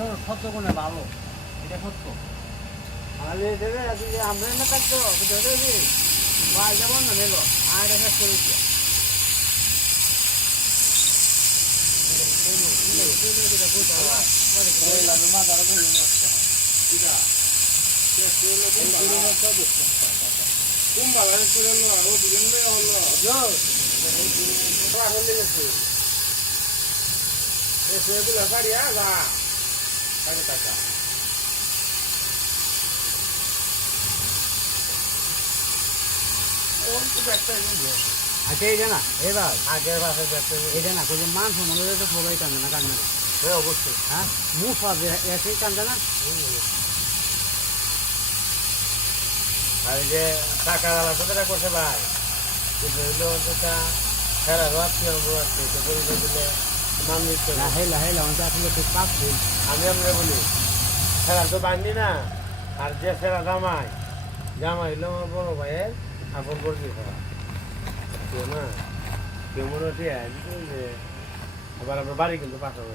সত্য কোনে ভালো এটা সত্য আরে দেবে আমরা না থাকতো ধরে ভাই যেমন না নিল আর এটা করেছি আচ্ছা এই না এবার আগের বাসে এটা না কোনো মাংস মনে হলে তো সবাই কান্দে না কান্দে না অবশ্যই হ্যাঁ মুখ হবে একই কান্দে না আর যে টাকাওয়ালা তো যেটা করছে ভাই ফেরা রাখছি পরিচয় দিলে মান নিচ্ছে না হেলা হেলা আমাদের আসলে খুব কাজ আমি আমরা বলি ফেরা তো বান্ধি না আর যে ফেরা জামাই জামাই হইলো আমার বড় ভাইয়ের আপন করছি ফেরা কেউ না কেউ মনে হচ্ছে আবার আমরা বাড়ি কিন্তু পাশাপাশি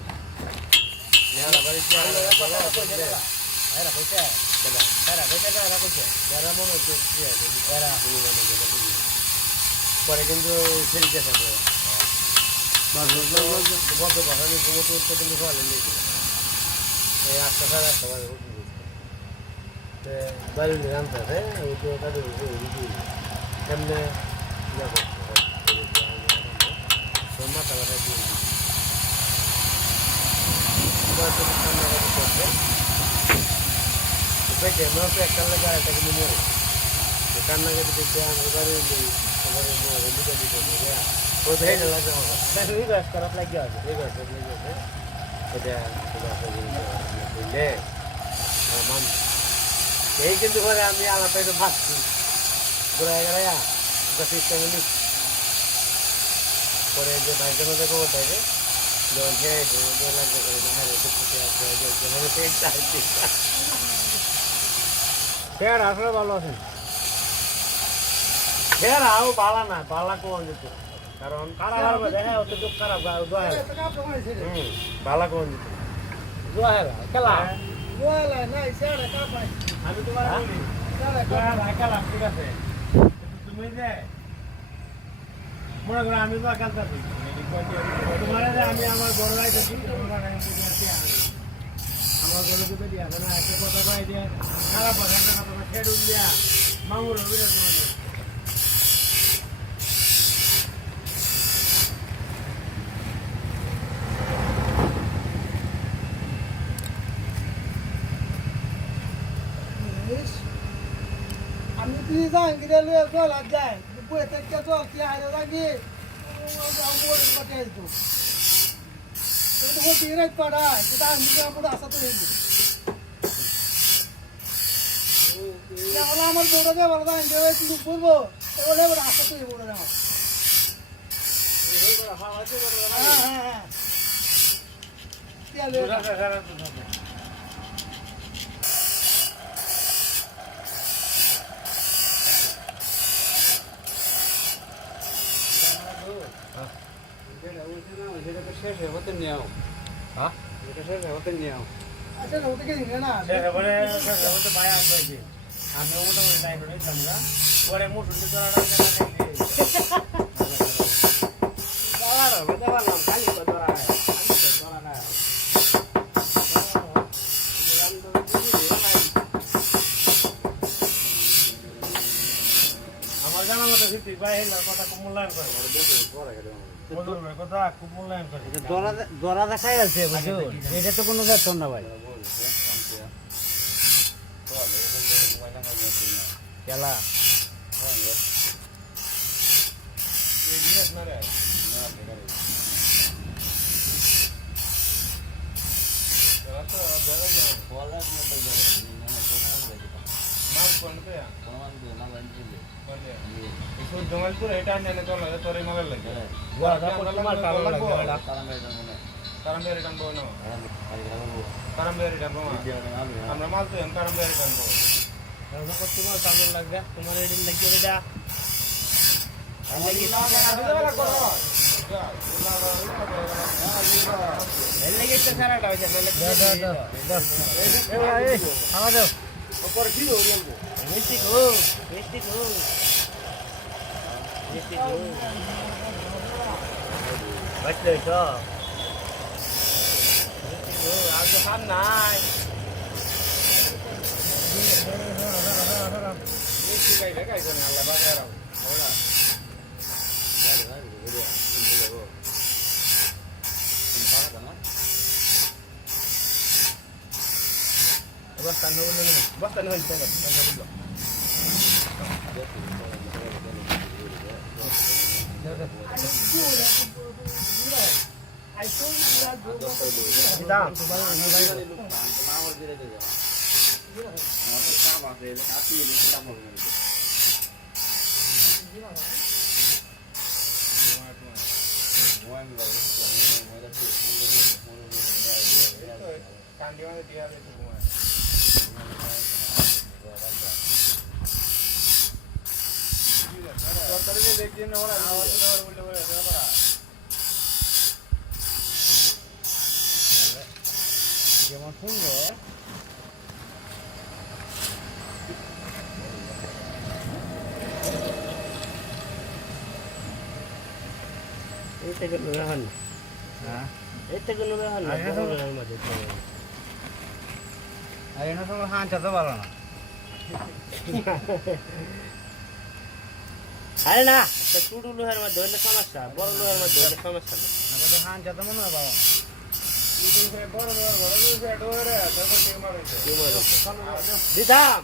পরে কিন্তু সেরিতে থাকবে গত কথা আমি ঘুমোতে উঠতে কিন্তু ভালো লেগে এই 8টা সাড়ে 8টা বাজে বাড়ি জানতে আছে ওই তো তাদের এমনি মাথা ব্যথা দিয়ে করছে পেটে মনে তো একটা লেগে আরেকটা কিন্তু মরে কান্নাকাটি দেখতে আমি এবারে খারাপ লাগিয়ে আছে এই কিন্তু ঘরে আমি আলাদা একটু ভাবছি ঘুরাই গেলাইয়া সিস্টেমে নিচ্ছি পরে যে ভাইকে মধ্যে খবর থাকে যখন লাগবে করে ফের আসলে ভালো আছেন ফের আও বালা না বালা কোন যেত কারণ খারাপ দেখা হচ্ছে তো খারাপ বালা কোন যেত জোয়াহেরা খেলা জোয়াহেরা নাই সেরা কাপাই আমি তোমার বলি জোয়াহেরা খেলা ঠিক আছে তুমি যে মনে করো আমি তো খেলতে তোমার আমি আমার বড় রাইতেছি আমার গরু দুটো দিয়ে আছে না একটা কথা পাই দিয়ে খারাপ হয় একটা কথা খেডুল দিয়া মামুর অভিযোগ আমি তুই যাই গিয়ে লয়ে চল আর যাই বই থেকে চল কি আইরে লাগি আমোর কথা হইতো তো তো দিরাই পড়াই তো আমি তো আশা তো হইব আমার বড় কে বড় দান দেবে তুই বলবো ওরে বড় আশা তো হইব না হ্যাঁ হ্যাঁ হ্যাঁ শেষ হতে নিও হ্যাঁ এটা শেষ হতে নিও আচ্ছা না ওটা কি না শেষ হতে ভাই আসবে আমি মোটামুটি টাইম রইলাম না পরে মুসুন্দি করাটা খালি করা আমার জানা মতো ভিত্তিক ভাই কথা খুব মূল্যায়ন করে কথা খুব মূল্যায়ন করে দরা দেখাই আছে বুঝছো এটা তো কোনো বেতন না ভাই খেলা জমালপুর এটা নেনে তো লাগে তোর মোবাইল লাগে কারামবেরি টানবো না কারামবেরি টানবো আমরা মাল তো কারামবেরি টানবো তোমার চালু লাগবে তোমার এদিন লাগিয়ে যা এর লেগে একটা সারাটা হয়েছে আমাদের মিষ্টি খো বাচ্চা তো আর তো খান নাই মিষ্টি খাইলে খাইছো না আল্লাহ বাজার ওরা basta no el todo. যেমন সুন্দর এটা কেন রাহান হ্যাঁ এটা কেন রাহান না বড়র মধ্যে আর এনে সব হাঁচা তো ভালো না আরে না এটা ছোট লোহার মধ্যে হলে সমস্যা বড় লোহার মধ্যে হলে সমস্যা না না বলে হাঁচা তো মনে হয় বাবা দিতাম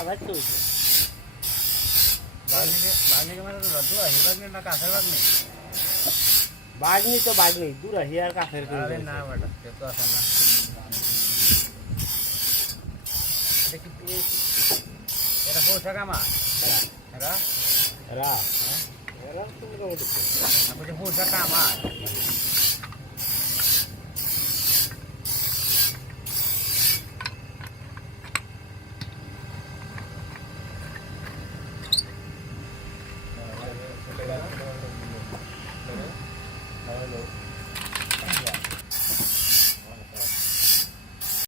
আবার চলছে বাগনি তো বাগনি দূর হিয়ার কাছের না তো আছে না এটা পয়সা কামা এরা এরা এরা তুমি পয়সা কামা